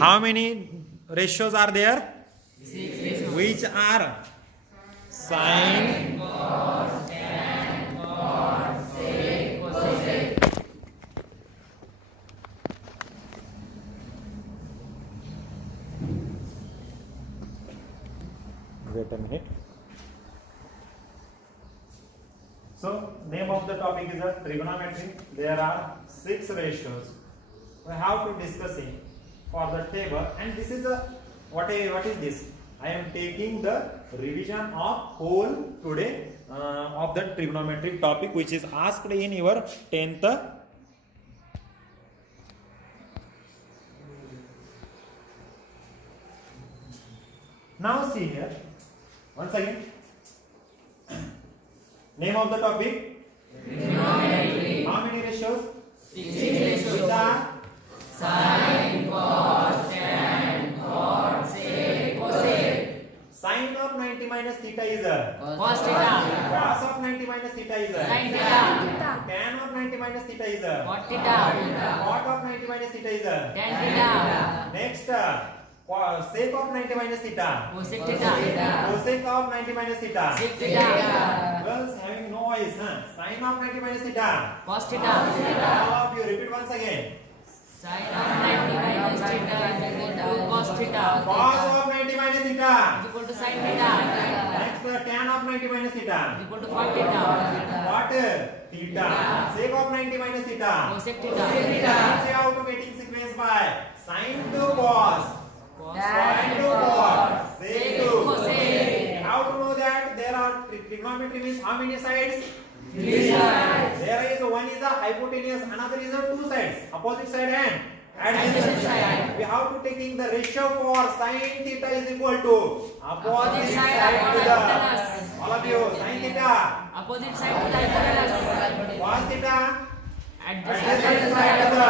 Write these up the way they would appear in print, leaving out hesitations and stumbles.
How many ratios are there? 6. Which are sine, cos, tan, cot, sec, cosec. Wait a minute. So, name of the topic is a trigonometry. There are 6 ratios. We have to discuss it for the table, and this is a what is this? I am taking the revision of whole today of the trigonometric topic, which is asked in your 10th. Now see here once again. Name of the topic? Trigonometry. How many ratios? 6 ratios. Which are Sine, cos, tan, cot, sec, cosec. sine of 90 minus theta is a Cos theta. cos of 90 minus theta is a Sin theta. tan of 90 minus theta is a Cot theta. cot of 90 minus theta is a Tan theta. next sec of 90 minus theta Cosec theta. cosec of 90 minus theta. Sec theta. Girls having no eyes, sine of 90 minus theta. Cos theta. All of you repeat once again. Sine of 90 minus theta is equal to cos theta. Cos of 90 minus theta Is equal to sin theta. next tan of 90 minus theta Is equal to cot theta. cot theta sec of 90 minus theta. Cosec theta. See how to getting sequence by sine to cos, sine to cot, sec to cosec. How to know that there are trigonometry means how many sides? 3 sides. There is one is a hypotenuse, another is a 2 sides, opposite side and Adjacent side. We have to taking the ratio for sine theta is equal to opposite side side to the hypotenuse. all of you sine theta, Opposite side to the hypotenuse. cos theta, Adjacent side to the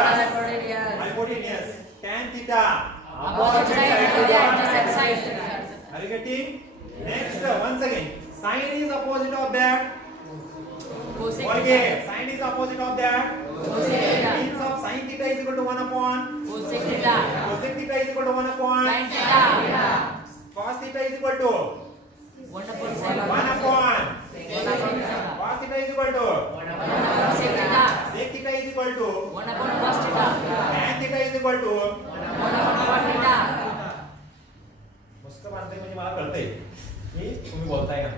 hypotenuse, tan theta, opposite side to the adjacent side. Are you getting? Next, once again, sine is opposite of that. Cosec Okay, sine is opposite of that. theta. Means of sine theta is equal to 1 upon. Cosec theta. Cosec theta is equal to 1 upon. Sin theta. Cos theta is equal to 1 upon sec. 1 upon. 1 upon theta. Cos theta is equal to 1 upon sec theta. sec theta is equal to 1 upon cos theta. tan theta is equal to 1 upon cot theta. मस्त बांधते म्हणजे मला कळतंय की तुम्ही बोलताय का.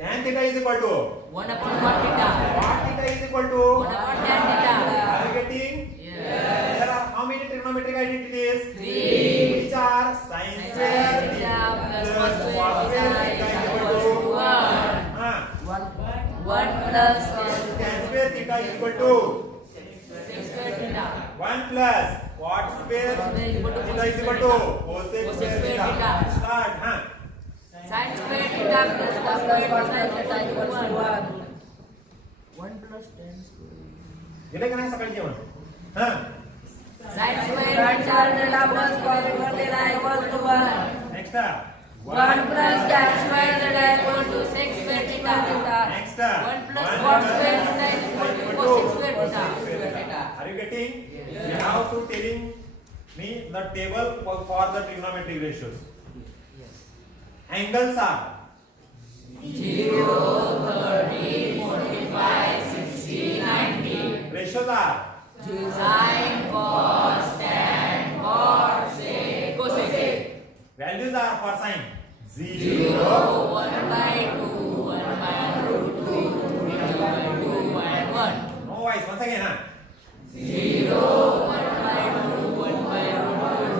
tan theta is equal to 1 upon cot theta. cot theta is equal to 1 upon tan theta. are you getting? Yes. There are how many trigonometric identities? 3. Which are sin square Theta plus cos plus square cos theta square is theta equal to 1. 1 plus tan square theta is equal to sec square theta. 1 plus cot square theta is equal to cosec square theta. Start. Sin square theta plus cos square theta is equal to 1. 1 plus tan square. गेले का नाही सकाळी जेवण? Sin square theta plus cos square theta is equal to 1. Next 1 plus tan square theta is equal to sec square theta. Next 1 plus cot square theta is equal to cosec square theta. Are you getting? You have to telling me the table for the trigonometric ratios. Angles are 0, 30, 45, 60, 90. ratios are Sin, cos, tan, cot, sec, cosec. values are for sine 0, 1 by 2, 1 by root 2, 3 by 2, and 1. no voice once again 0, 1 by 2, 1 by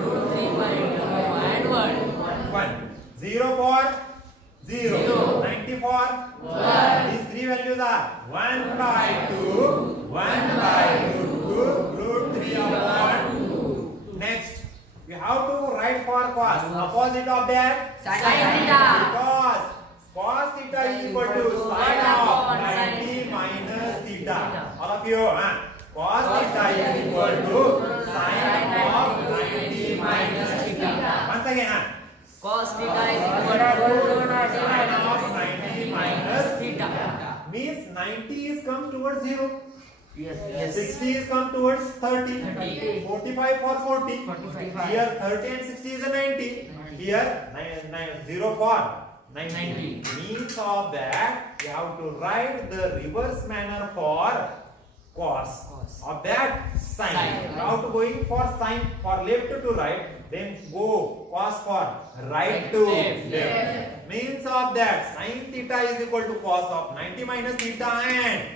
root 3 by 2, and 1. 1 0 for 0 Zero. 90 for 1. these three values are 1 by 2 1 by root 3 upon 2. Next you have to write for cos opposite of that Sin theta. because cos theta is equal to sin of 90 minus theta. All of you cos theta is equal to sin of 90 minus theta. Once again Cos theta is equal to sin of 90 minus theta. means 90 is come towards 0. Yes. 60 is come towards 30. 30. 45 for 40. 45. Here 30 and 60 is a 90. Here 0 for 90. Means of that, you have to write the reverse manner for cos. Of that sine. You have to going for sine for left to right. Then go cos for right to left. Means of that, sine theta is equal to cos of 90 minus theta and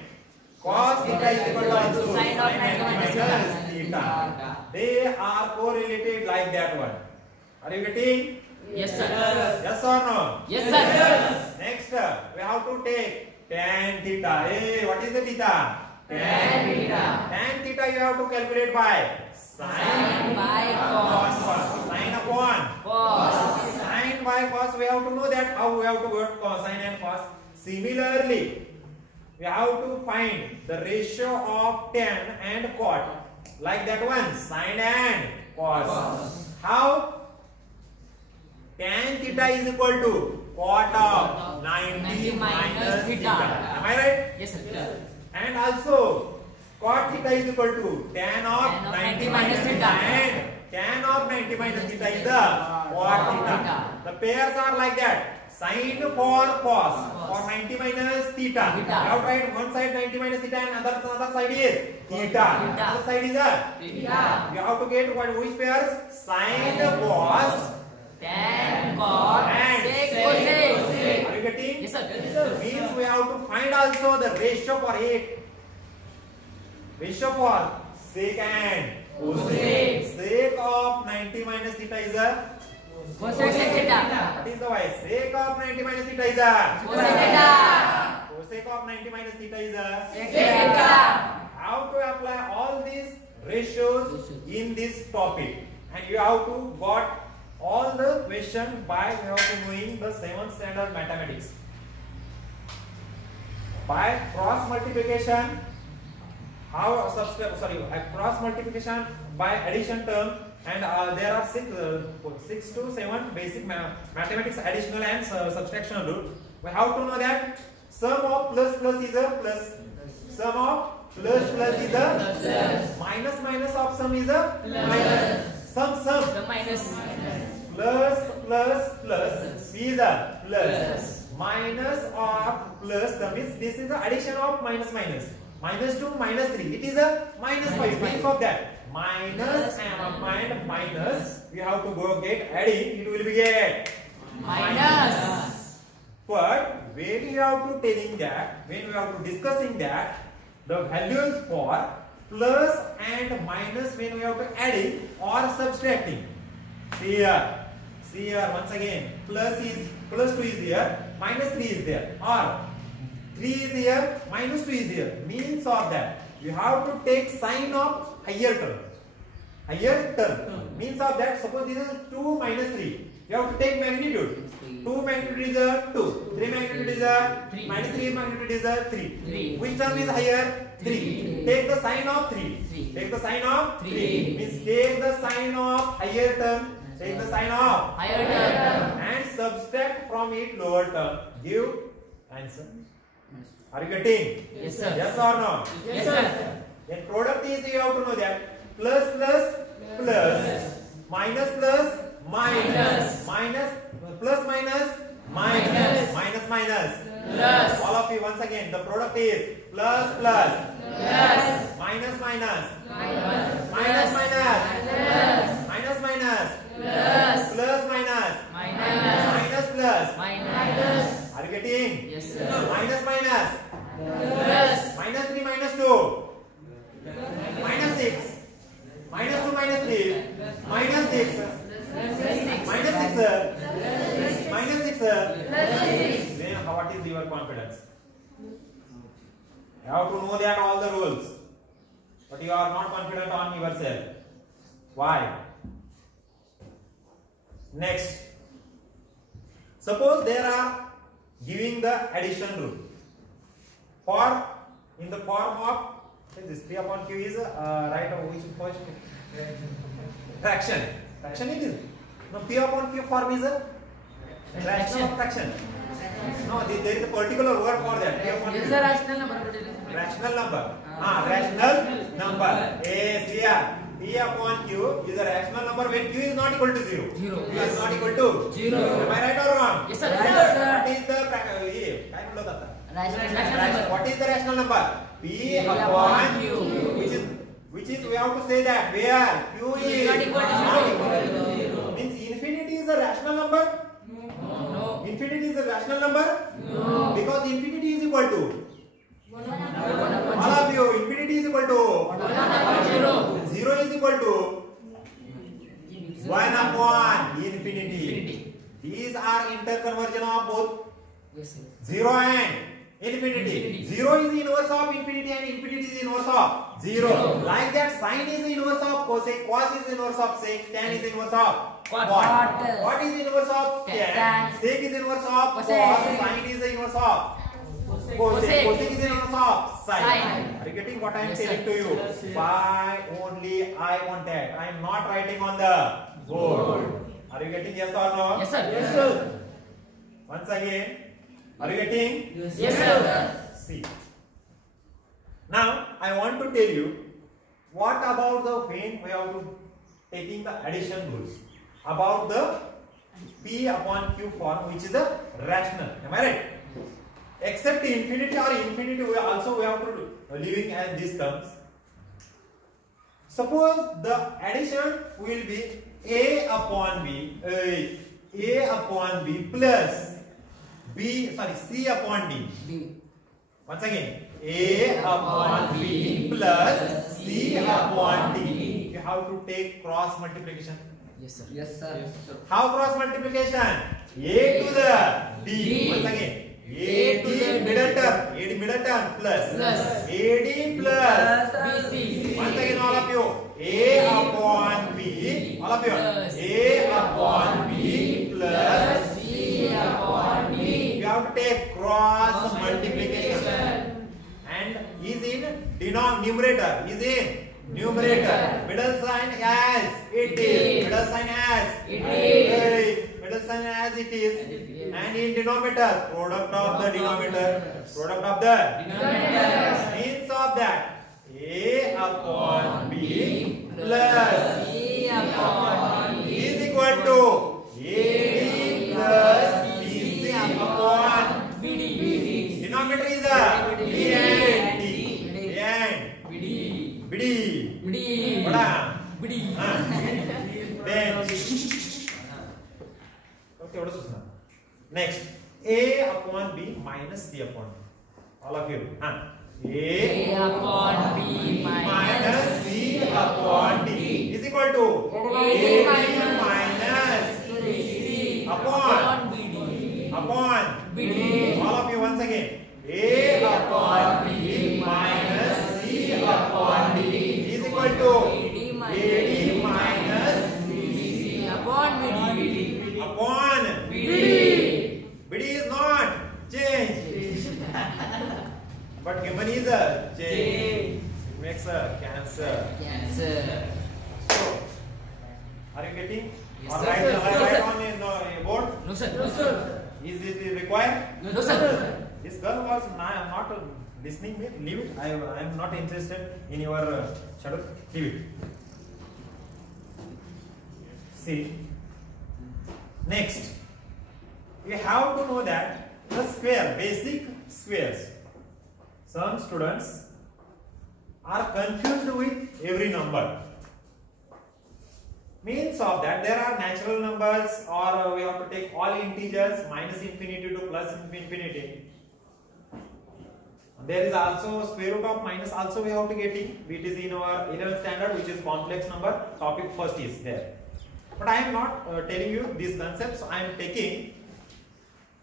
cos theta is equal to also Sine of 90 minus theta. They are correlated like that one. Are you getting? Yes, sir. Yes or no? Yes, sir. Next, we have to take tan theta. Hey, what is the theta? Tan theta. Tan theta you have to calculate by Sine by cos. Sine upon Cos. sine by cos. We have to know that how we have to work cosine and cos. Similarly, we have to find the ratio of tan and cot. Like that one, sine and cos. How? Tan theta is equal to cot of 90 minus theta. Am I right? Yes, sir. And also cot theta is equal to tan of 90 minus theta, and tan of 90 minus theta is the cot theta. The pairs are like that. Sine for cos for 90 minus theta. You have to write one side 90 minus theta and other side is theta. Other side is a theta. You have to get which pairs? Sine cos, Tan cot. and Sec cosec. Are you getting? Yes, sir. Means we have to find also the ratio for it. Ratio for sec and cosec. Sec of 90 minus theta is a Cosec sec theta. what is the y? Sec of 90 minus theta is a Cosec theta. cosec of 90 minus theta is a Sec theta. How to apply all these ratios in this topic, and you have to got all the question by you have to knowing the 7th standard mathematics. By cross multiplication, how cross multiplication by addition term, and there are 6 to 7 basic mathematics additional and subtraction rule. We have to know that sum of plus plus is a plus, sum of plus plus is a plus, minus minus of sum is a minus, sum The minus. plus plus plus is a plus, minus of plus, that means this is the addition of minus minus. Minus 2 minus 3, it is a minus 5. Means of that minus and minus, we have to go get adding, it will be get Minus. But when you have to telling that, when we have to discussing that, the values for plus and minus, when we have to adding or subtracting. See here once again, plus 2 is here, minus 3 is there, or 3 is here, minus 2 is here. Means of that, you have to take sign of higher term. Higher term. Means of that, suppose this is 2 minus 3. You have to take magnitude. 2 magnitude is a 2. 3 magnitude is a minus 3 magnitude is a 3. Which term is higher? 3. Take the sign of 3. Take the sign of 3. Means take the sign of higher term. Take the sign of Higher term. and subtract from it lower term. Give answer. Are you getting? Yes, sir. Yes or no? Yes, sir. Then product is, you have to know that plus plus plus, minus plus minus, minus plus minus minus, minus minus Plus. all of you once again, the product is plus plus Plus. minus minus Minus. minus minus Plus. minus minus Plus. plus minus Minus. minus plus. Minus. Are you getting? Yes, sir. Minus minus Plus. minus 3 minus 2 minus 6 minus 2 minus 3 minus 6 minus 6 minus 6. Then what is your confidence? You have to know that all the rules, but you are not confident on yourself. Why? Next, suppose there are giving the addition rule for in the form of this 3 upon q is right of which first fraction. Fraction it is. No, p upon q form is a fraction of fraction. No, there is a particular word for that. P upon Yes, q. sir. Rational number. Rational number. Rational number. Yes, here. P upon Q is a rational number when Q is not equal to 0. Q is not equal to 0. Am I right or wrong? Yes, sir. What is the Rational number. what is the rational number? P upon Q. Which is we have to say that where Q is not equal to 0. Means infinity is a rational number? No. Infinity is a rational number? No. Because infinity is equal to all of you, infinity is equal to 0 is equal to 1 upon infinity. These are interconversion of both 0 and infinity. 0 is the inverse of infinity and infinity is the inverse of 0. Like that, sine is the inverse of cosec, cos is the inverse of sec, tan is the inverse of cot. What is the inverse of tan? Sec is the inverse of cos, sine is the inverse of cosec, cosec is the inverse of sine. Are you getting what I am telling to you? Why only I want that? I am not writing on the board. Are you getting yes or no? Yes, sir. Yes, sir. Once again, are you getting? Yes, sir. See. Now I want to tell you what about the when we have to taking the addition rules about the P upon Q form, which is a rational. Am I right? Except infinity or infinity, we have to living as these terms. Suppose the addition will be A upon B plus C upon D. Once again, A upon B plus C upon D. You have to take cross multiplication. Yes, sir. Yes, sir. How cross multiplication? A to the D. Once again, AD middle term plus AD plus BC. Once again, all of you, A upon B, all of you, A upon B plus C upon D. You have to take cross multiplication and is in numerator, is in numerator, middle sign as it is, middle sign as it is, and in denominator, product of the denominator, means of that A upon B plus C upon D is equal to AD plus BC upon BD. denominator is a B and BD. Then okay, what is this now? Next, A upon B minus C upon D. All of you, A upon B minus C upon D is equal to AD minus C upon BD. All of you once again, A upon B minus C upon D is equal to AD minus C upon BD. upon BD is not change, but human is a change. It makes a cancer. So, are you getting? Yes, Or sir. write Yes, sir. on a board? No, sir. Is it required? No, sir. This girl was not listening me. Leave it. I am not interested in your schedule. Leave it. See. Next, we have to know that the square, basic squares. Some students are confused with every number. Means of that there are natural numbers, or we have to take all integers minus infinity to plus infinity. There is also square root of minus, also we have to get it. It is in our 11th standard, which is complex number. Topic first is there. But I am not telling you these concepts. I am taking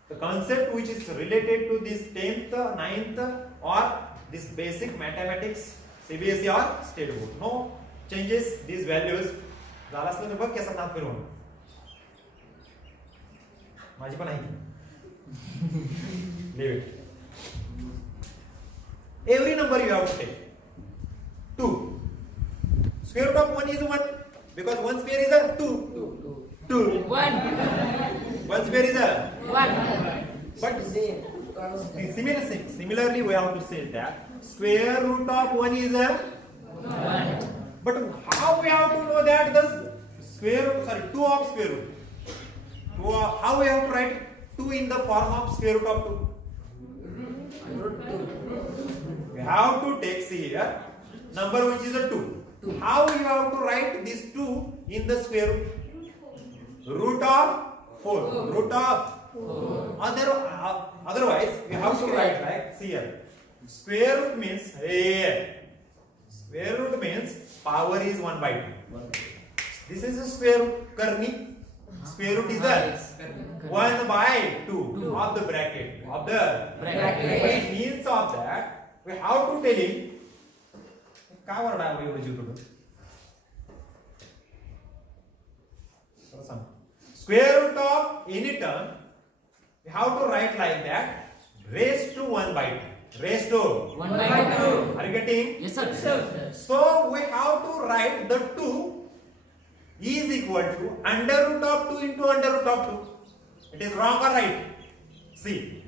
the concept which is related to this 10th, 9th or this basic mathematics, CBSE or state board. No changes these values. Leave it. Every number you have to take. 2. Square root of 1 is 1. Because 1 square is a 2. 2. 1. 1 square is a 1. But similarly we have to say that square root of 1 is a 1. But how we have to know that the square root, sorry, 2 of square root? How we have to write 2 in the form of square root of 2? We have to take, see here, number which is a 2. How you have to write this 2 in the square root? Root of 4. Root of 4. Otherwise, we have to write like, see here, square root means square root means power is 1 by 2. This is a square root, Karni. Square root is a 1 by 2 of the bracket. Which means of that, we have to tell him. Square root of any term, we have to write like that, raised to 1 by 2. Raised to 1 by 2. Are you getting? Yes, sir. So we have to write the 2 is equal to under root of 2 into under root of 2. It is wrong or right? See,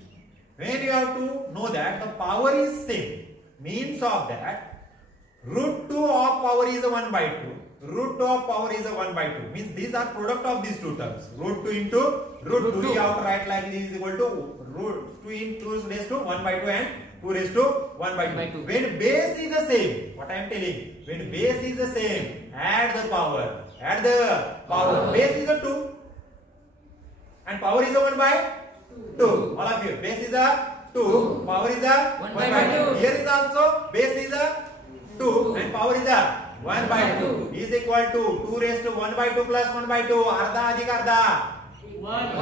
when you have to know that the power is same, means of that root 2 of power is a 1 by 2. Root 2 of power is a 1 by 2. Means these are product of these two terms. Root 2 into root 2. You have to write like this is equal to root 2 into 2 raised to 1 by 2 and 2 raised to 1 by 2. When base is the same, what I am telling, when base is the same, add the power. Add the power. Base is a 2 and power is a 1 by 2. All of you. Base is a 2. Power is a 1 by 2. Here is also base is a 2 and power is a 1 by 2 is equal to 2 raised to 1 by 2 plus 1 by 2. Arda adhik arda. 1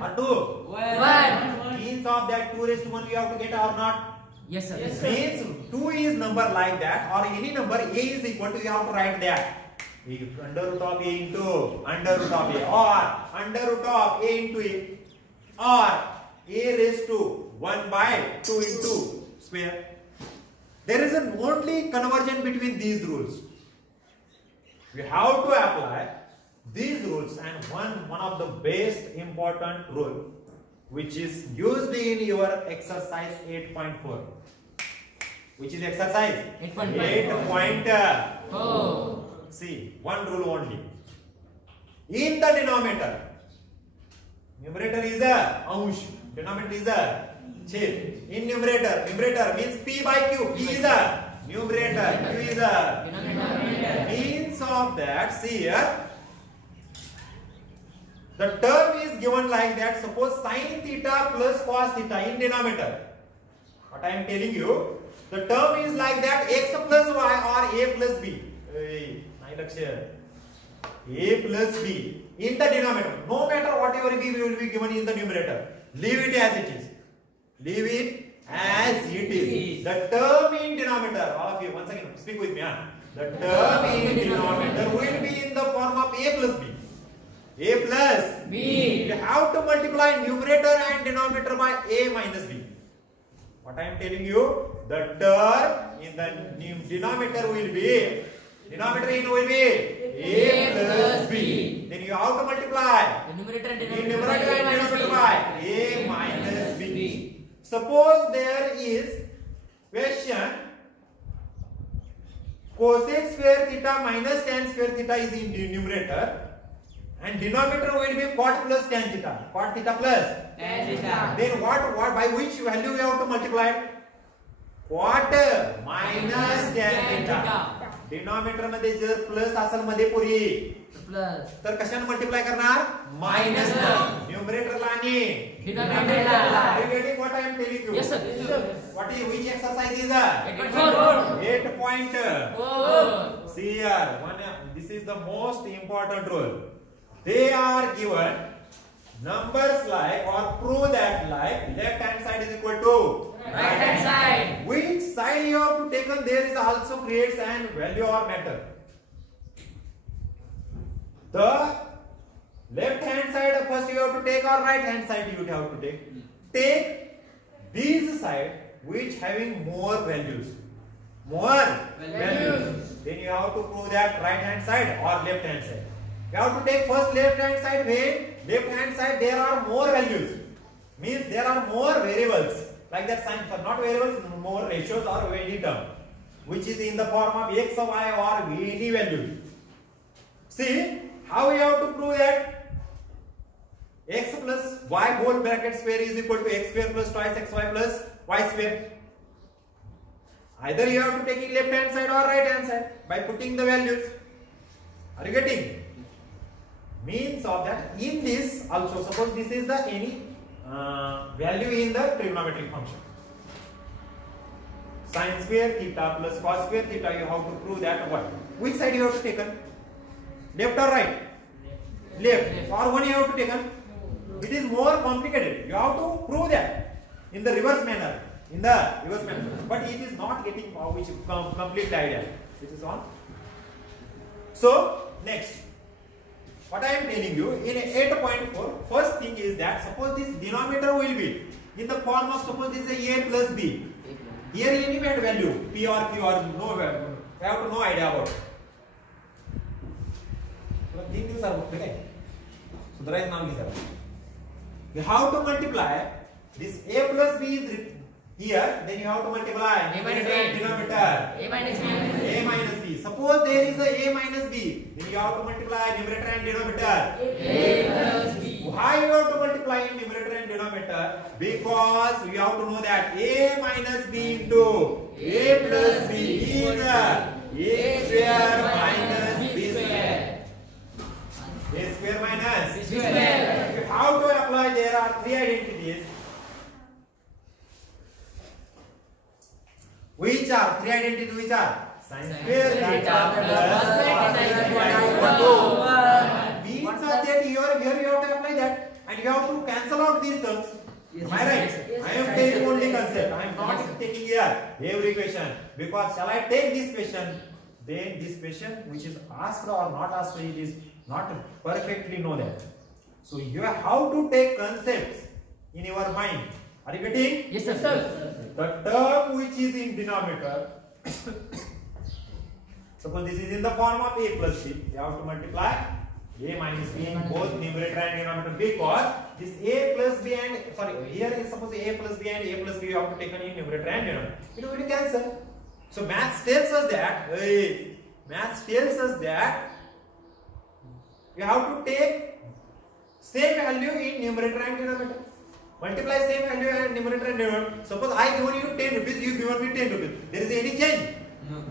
or 2. 1. Means of that 2 raised to 1 we have to get or not? Yes, sir. Means 2 is number like that or any number a is equal to you have to write that. Under root of a into under root of a or under root of a into a or a raised to 1 by 2 into square. There is an only conversion between these rules. We have to apply these rules and one of the best important rule which is used in your exercise 8.4. Which is exercise 8.4. See, one rule only. In the denominator, numerator is a ansh, denominator is a chhed. In numerator means p by q. P is a numerator, q is a denominator. Means of that, see here, the term is given like that. Suppose sin theta plus cos theta in denominator. What I am telling you, the term is like that x plus y or a plus b. A plus b in the denominator. No matter whatever b will be given in the numerator. Leave it as it is. Leave it as it is. The term in denominator, all of you, once again, speak with me. The term in denominator will be in the form of a plus b. A plus b. You have to multiply numerator and denominator by a minus b. What I am telling you, the term in the denominator will be a plus b. Then you have to multiply numerator and denominator by a minus b. Suppose there is question cosec square theta minus tan square theta is in the numerator and denominator will be cot plus tan theta. Cot theta plus tan theta. Then what by which value you have to multiply? Cot minus tan theta. Denominator मध्ये जर plus असेल मध्ये Puri plus तर कशाने multiply करणार minus न न्यूमरेटरला आणि डिनॉमिनेटरला. Are you getting what I am telling you? Yes, sir. What is which exercise is that? 8.4. See here, this is the most important rule. They are given numbers like or prove that like left hand side is equal to right hand side. Which side you have to take on there is also creates an value or matter. The left hand side first you have to take or right hand side you have to take. Take these side which having more values. More values. Then you have to prove that right hand side or left hand side. You have to take first left hand side when left hand side there are more values. Means there are more variables. like that sign for not variables, more ratios or any term which is in the form of x or y or any value. See how we have to prove that x plus y whole bracket square is equal to x square plus twice xy plus y square. Either you have to take left hand side or right hand side by putting the values. Are you getting? Means of that in this also, suppose this is the any value in the trigonometric function. Sin square theta plus cos square theta, you have to prove that what? Which side you have to take? Left or right? Left. Or one you have to take? It is more complicated. You have to prove that in the reverse manner. But it is not getting which complete idea. This is on. So next, what I am telling you in 8.4, first thing is that suppose this denominator will be in the form of, suppose this is a plus b. Here any value p or q or no value. I have to no idea about. You have to multiply this a plus b is here, then you have to multiply a minus b denominator a minus b. A minus b. Suppose there is a minus b, then you have to multiply numerator and denominator A plus b. Why you have to multiply in numerator and denominator? Because we have to know that a minus b into a plus b is a square minus b square. A square minus B square. How to apply? There are three identities. Which are three identities? Which are sin square theta plus cos square theta. Means of that here you have to apply that, and you have to cancel out these terms. Am I right? Yes. I am taking only concept. I am not taking here every question, because shall I take this question, then this question which is asked or not asked, it is not perfectly know that. So you have to take concepts in your mind. Are you getting? Yes, sir. The term which is in denominator, suppose this is in the form of a plus b, you have to multiply a minus b in both numerator and denominator, because this a plus b and here is suppose a plus b and a plus b you have to take in numerator and denominator. It will cancel. So maths tells us that you have to take same value in numerator and denominator. Multiply same value and numerator and denominator. Suppose I given you 10 rupees, you given me 10 rupees. There is any change?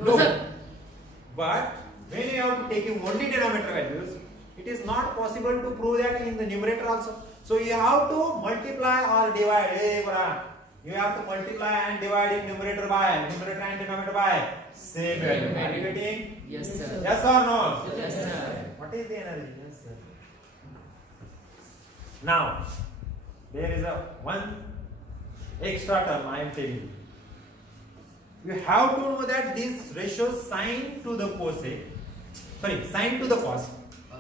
No, sir. But when you have to take only denominator values, it is not possible to prove that in the numerator also. So you have to multiply or divide. You have to multiply and divide in numerator and denominator by same value. Are you getting? Yes, sir. Yes or no? Yes, sir. What is the energy? Yes, sir. Now, there is one extra term I am telling you. You have to know that this ratio sine to the cosec, sine to the cos,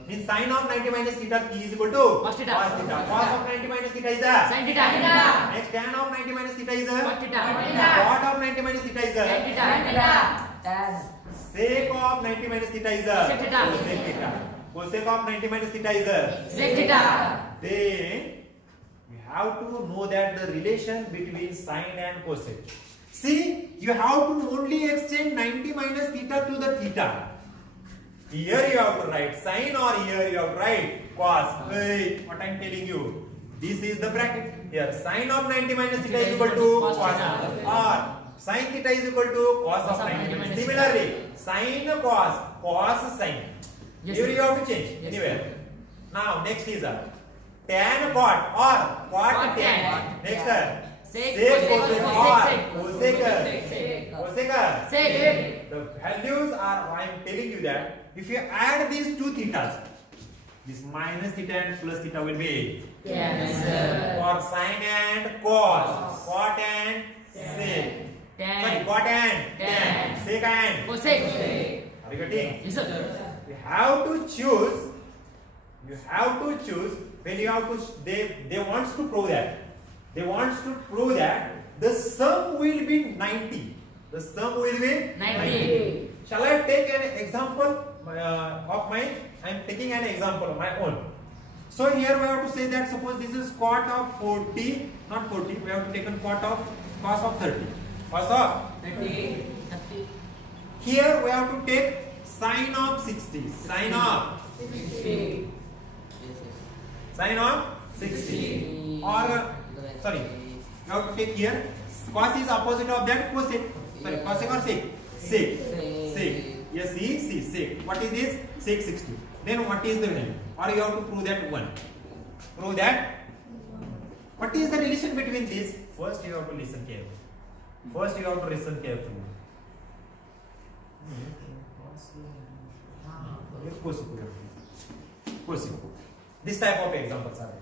means sine of 90 minus theta is equal to Cos theta. Cos of 90 minus theta is a Sin theta. next tan of 90 minus theta is a Cot theta. cot of 90 minus theta is Tan a theta. sec of 90 minus theta is a Sec theta. cosec theta. Cosec of 90 minus theta is a Sec theta. Then you have to know that the relation between sine and cosec. See, you have to only exchange 90 minus theta to the theta. Here you have to write sine, or here you have to write cos. Wait, what I am telling you. This is the bracket. Here sine of 90 minus theta is equal to cos, or sine theta is equal to cos of 90 minus. Similarly, sine cos sine. Yes, Here sir. you have to change anywhere. Now next is tan cot or cot tan. Next Sec, cosec cosec, or cosec. cosec. Sec. The values are, I am telling you that if you add these two thetas, this minus theta and plus theta will be Yes, sir. for sine and cos, cot and sec. Tan. Sorry, cot and Tan. sec and. Cosec. Are you getting? Yes, sir. You have to choose. You have to choose when you have to. They wants to prove that. They wants to prove that the sum will be 90. The sum will be 90. Shall I take an example of mine? I am taking an example of my own. So here we have to say that suppose this is cot of 40, not 40. We have to take a cot of Cos of 30. Cos of 30. here we have to take sin of 60. Sin of 60. Sin of 60. Or sorry, you have to take here cos is opposite of that cosec. Sorry, cosec or sec? Sec. Sec. Yes, see, sec. What is this? Sec 60. Then what is the value? Or you have to prove that one. Prove that. What is the relation between this? First you have to listen carefully. This type of examples are there.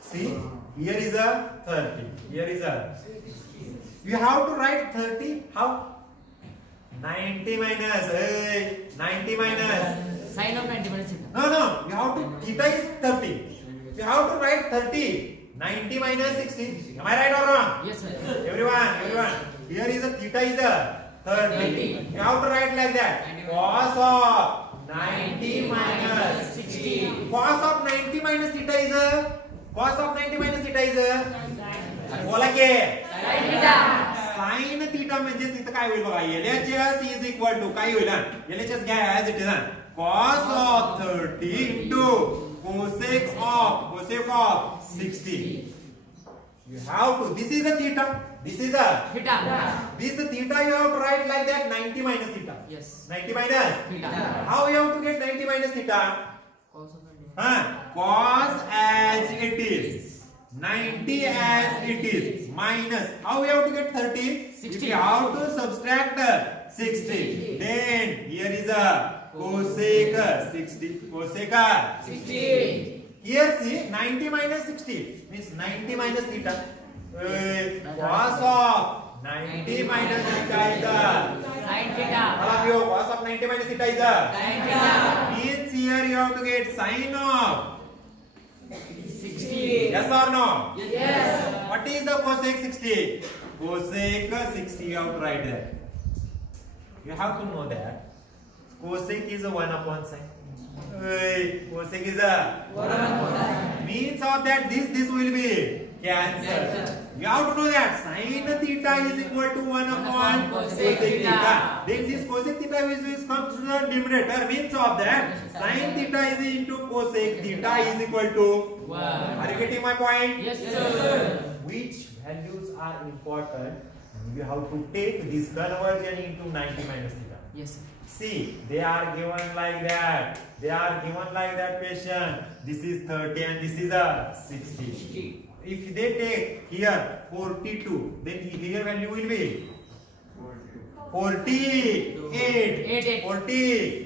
See, here is a 30. Here is a. You have to write 30. How? 90 minus. 90 minus. Sin of 90 minus theta. No. You have to. Theta is 30. You have to write 30. 90 minus 60. Am I right or wrong? Yes, sir. Everyone. Here is a theta is a 30. You have to write like that. Cos of 90 minus 60. Cos of 90 minus theta is a. Cos of 90 minus theta is a. बोला के Sin theta. sin theta म्हणजे तिथं काय होईल बघा LHS is equal to काय होईल LHS घ्या as it is cos of 30 into cosec of 60. You have to. This is a theta. This is a Theta. This theta you have to write like that 90 minus theta. Yes. 90 minus Theta. How you have to get 90 minus theta? Cos of 90. Cos as it is. 90 as it is minus. How we have to get 30? 60. We have to subtract 60. Then here is a cosec 60. Cosec 60. Here see 90 minus 60 means 90 minus theta. Cos of 90 minus theta is Sin theta. all of you. Cos of 90 minus theta is Sin theta. means here you have to get sin of 60. yes or no? Yes. What is the cosec 60? Cosec 60 you have to write there. You have to know that cosec is a 1 upon sin. Cosec is a 1 upon sin. Means of that this will be cancelled. You have to know that sin theta is equal to 1 upon cosec theta. Then this cosec theta is comes to the numerator. Means of that sin theta is into cosec theta is equal to 1. Are you getting my point? Yes, sir. Which values are important? You have to take this conversion into 90 minus theta. Yes, sir. See, they are given like that. Patient. This is 30 and this is a 60. If they take here 42, then here value will be 48. 40.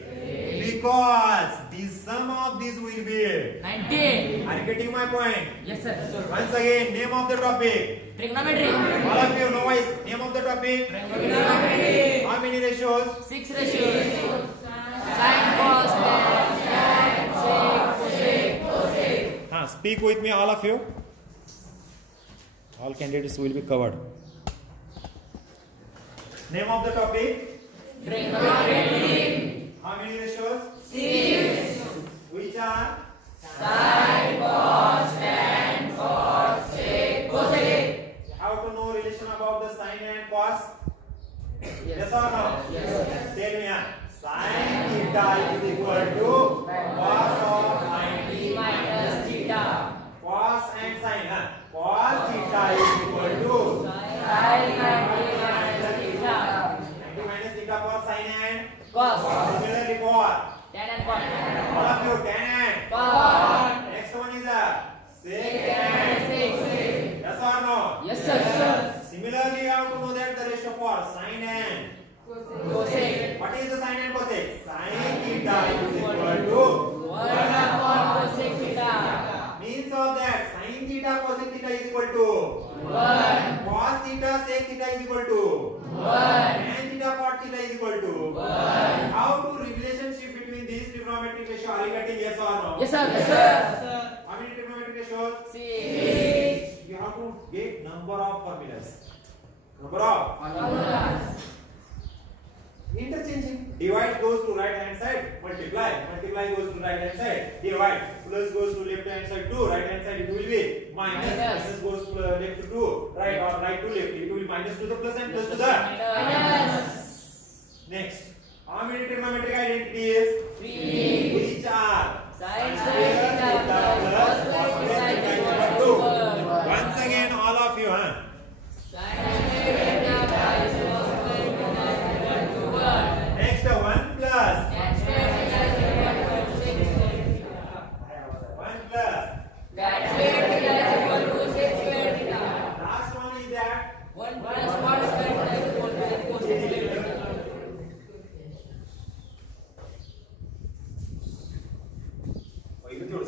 Because the sum of this will be 90. Are you getting my point? Yes, sir. Once again, name of the topic. Trigonometry. All of you know why name of the topic? Trigonometry. How many ratios? 6 ratios. Sin, cos, tan, sec, cosec. Speak with me, all of you. All candidates will be covered. Name of the topic? Trigonometry. How many ratios? 6. Which are? Sin, cos, tan, cos, sec, cosec. How to know relation about the sin and cos? Yes or no? Yes. Tell me. Sin theta is equal to cos of 90 Minus theta. Cos and sin. Cos theta is equal to Sin 90 minus theta. 90 minus theta for sin and Cos. similarly for Tan and cos. all of you tan and Cos. next one is a sec Sec and and sec. yes or no? Yes, sir. Similarly, you have to know that the ratio for sin and Cosec. what is the sin and cosec? Sin theta is equal to 1 upon cosec theta. means of that sin theta cosec theta is equal to 1. cos theta sec theta is equal to 1. tan theta cot theta is equal to 1. how to relationship between these trigonometric ratio? Are you getting yes or no? Yes, sir. Yes, sir. How many trigonometric ratios? 6. You have to get number of formulas. Number of Interchanging. Divide goes to right hand side. Multiply goes to right hand side. Divide. Plus goes to left hand side 2. Right hand side it will be minus. Minus goes to left to 2. Right or right to left. It will be minus to the plus and plus to the minus. Next. How many trigonometric identities? 3. Which are sin square theta plus cos square theta is equal to 1. Once again, all of you, huh? Sin square theta plus cos square theta is equal to 1. Next, 1 plus tan square theta is equal to 6 square theta. 1 plus tan square theta is equal to 6 square theta. Last one is that 1 plus cos square theta is equal to 6 square theta.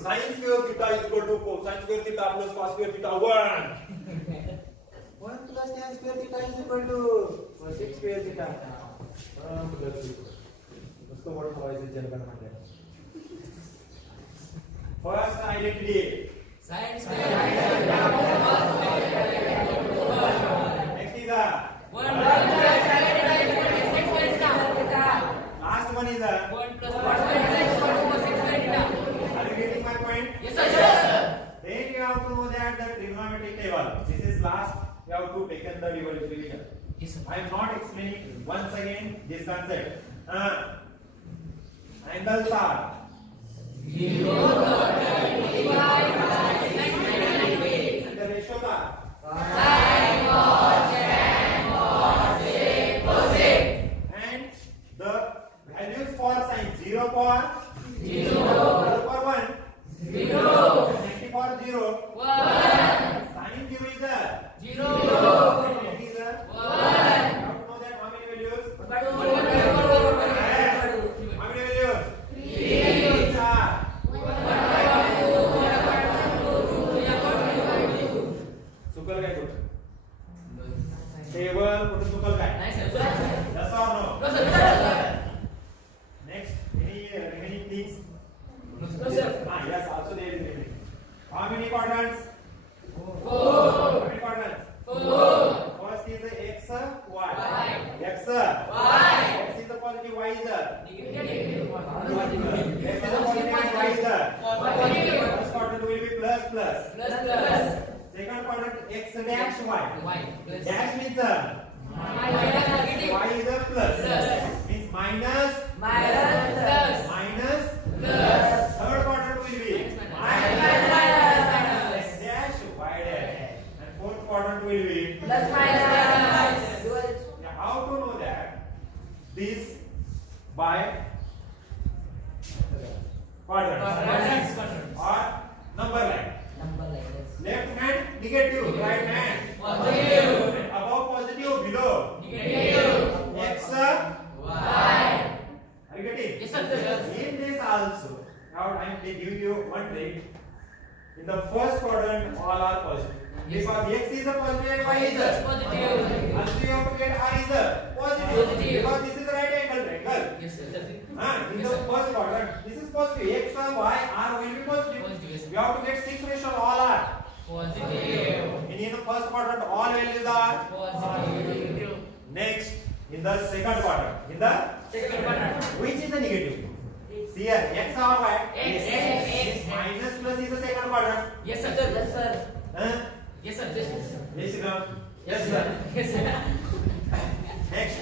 Sin square theta is equal to sin square theta plus cos square theta 1. 1 plus tan square theta is equal to 6 square theta. उसको word form से जनगणना मानते हैं. First identity. Sin square theta plus cos square theta is equal to 1. Next is 1 plus tan square theta is equal to 6 square theta. Last one is 1 plus cos square theta is equal to 6 square theta. Are you getting my point? Yes, sir. Then you have to know that the trigonometric table. This is last. You have to take the revision. Yes, sir. I am not explaining once again this concept. Angles are 0, 35, and the ratios are sin, cos, tan, cos, sec, cosec. And the values for sin 0 for 0, 0 for 1, 0, 90 for 0, 1. Sin 0 is 0, 90 is 1. You have to know that how many values? How many values? 3 values are 1, 2, Sukal काय कुठे? Table कुठे Sukal काय? नाही sir. Yes or no? No sir. Next, any remaining things? No sir. Yes, also there is remaining. How many quadrants? 4. How many quadrants? 4. First is x, y. X, y. X is a positive, y is a negative. X is a positive, y is a positive. First quadrant will be plus, plus. Plus, plus. Second quadrant x dash y. Dash means a minus, negative. Y is a plus. Plus. Means minus, minus, plus. Minus, plus. Third quadrant will be minus, minus. Dash, y dash. And fourth quadrant will be plus, minus, minus. How to know that? This by quadrants or number line. Left hand negative, right hand positive. Above positive, below negative. X, y. Are you getting? Yes sir. In this also, now I am giving you one trick. In the first quadrant, all are positive. Because x is a positive and y is a positive. Also you have to get r is a positive. Because this is a right angle triangle. Yes sir. In the first quadrant, this is positive. X, y, r will be positive. You have to get 6 ratio, all are positive. In the first quadrant, all values are positive. Next, in the second quadrant, which is the negative? See here, x or y? X. Minus plus is the second quadrant. Yes sir. Yes sir. Yes sir. Yes sir. Yes sir. Yes sir. Next,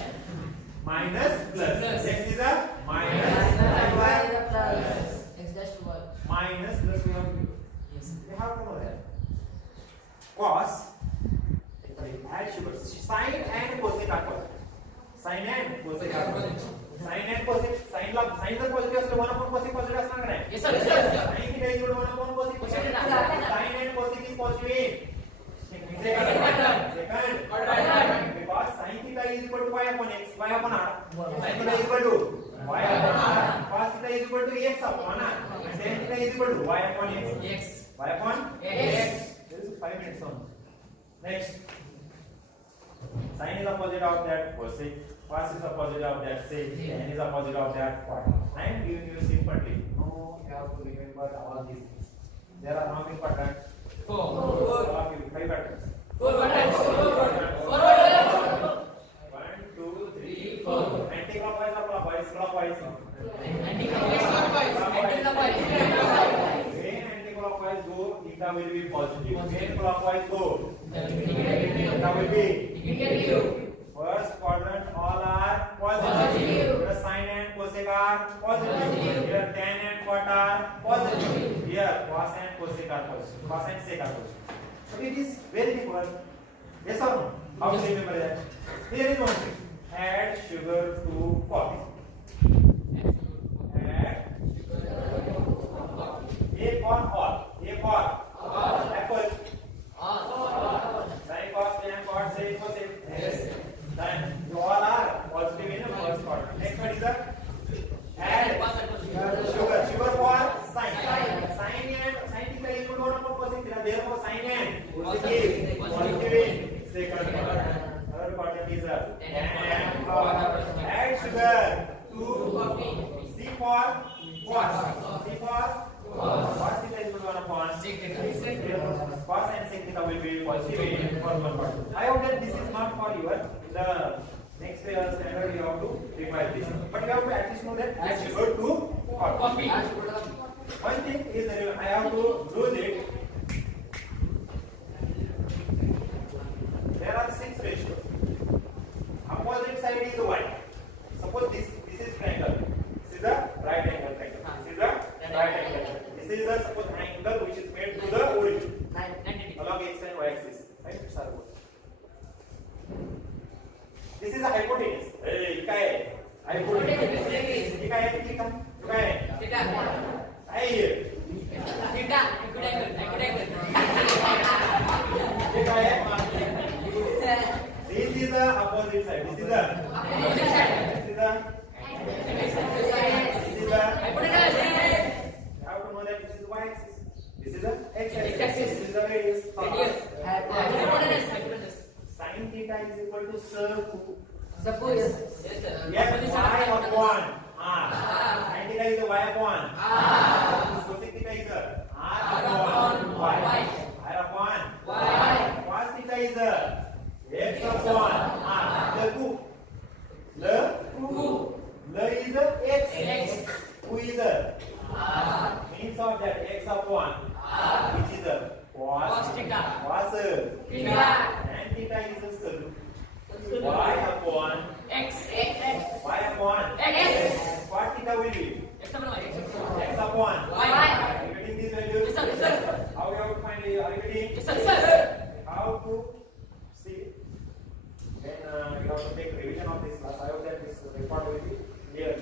minus plus. X is a minus. And y is a plus. X dash y. Minus plus we have to do. Yes. We have to know that. Cos. Add sugar. Sin and cosec are positive. Sin and cosec are positive. Sin and cosec. Sin ला sin जर positive असले 1 upon cosec positive असणार नाही. Yes sir. Sin theta is equal to 1 upon cosec positive. Sin and cosec is positive. Second. Because sin theta is equal to y upon x, y upon r. Sin theta is equal to y upon r. Cos theta is equal to x upon r. And tan theta is equal to y upon x. Y upon x. There is 5 minutes on. Next. Sin is opposite of that cosec. Cos is opposite of that sec. Tan is opposite of that cot. I am giving you simply. No, you have to remember all these things. There are how many quadrants? 4. 5 quadrants. 4 quadrants. 1, 2, 3, 4. And take off clockwise? Anti-clockwise. When anti-clockwise go, theta will be positive. When clockwise go, theta will be Negative. first quadrant. All are positive. The sine and cosec are positive. Here tan and cot are positive. Here cos and cosec are positive. Cos and sec are positive. So it is very equal. Yes or no? How to remember that? There is one thing. Add sugar to coffee. Add A for all. A for apple. Sin cos tan cot sec cosec. Yes. Then you all are positive in the first part. Next one is the add sugar. Sugar for sin. Sin and sin theta is equal to 1 upon cosec theta. Therefore sin and positive in second part. Third part is the add sugar to C for what? C for cos theta is equal to 1 upon sec theta. Cos and sec theta will be positive in first part. I hope that this is not for your the next standard you have to revise this, but you have to at least know that add sugar to coffee. One thing is I have to lose it. There are 6 ratios. Opposite side is y. Suppose this is triangle. This is a right angle triangle. This is a right angle. This is a suppose angle which is made to the origin along x and y axis. Right? This is a hypotenuse. काय hypotenuse. हे काय आहे? ठीक आहे. काय आहे? Theta. काय आहे? Theta. Good angle. हे काय आहे? This is the opposite side. This is the Opposite side. This is the Hypotenuse. You have to know that this is y axis. This is the x axis. This is the radius. Hypotenuse. Sin theta is equal to Suppose. Yes, sir. y upon r. Sin theta is y upon r. Cosec theta is r upon y. R upon y. Cos theta is x upon r. The is x. Who is means of that x upon which is cos theta. Cos Theta. and theta is y upon X. y upon X. What theta will be X upon Y. x upon Y. Are you getting these values? Yes, sir. How you have to find it? Are you getting? Yes, sir. How to see? Then you have to take revision of this class. I hope that this report will be clear.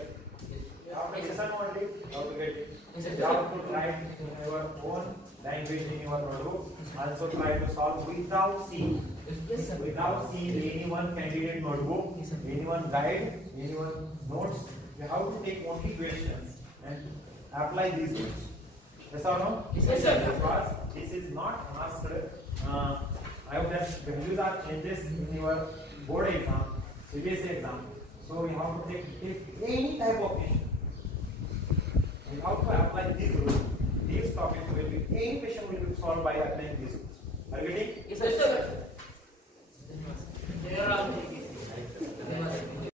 After session only, how to get it? You have to write in your own language in your notebook. Also try to solve without seeing. Without seeing anyone candidate notebook, anyone guide, anyone notes. You have to take only questions and apply these things. Yes or no? Yes, sir. Because this is not asked. I hope that the values are changes in your board exam, CBSE exam. So you have to take any type of question. You have to apply these rules. These topics will be any question will be solved by applying these rules. Are you getting? Yes, sir.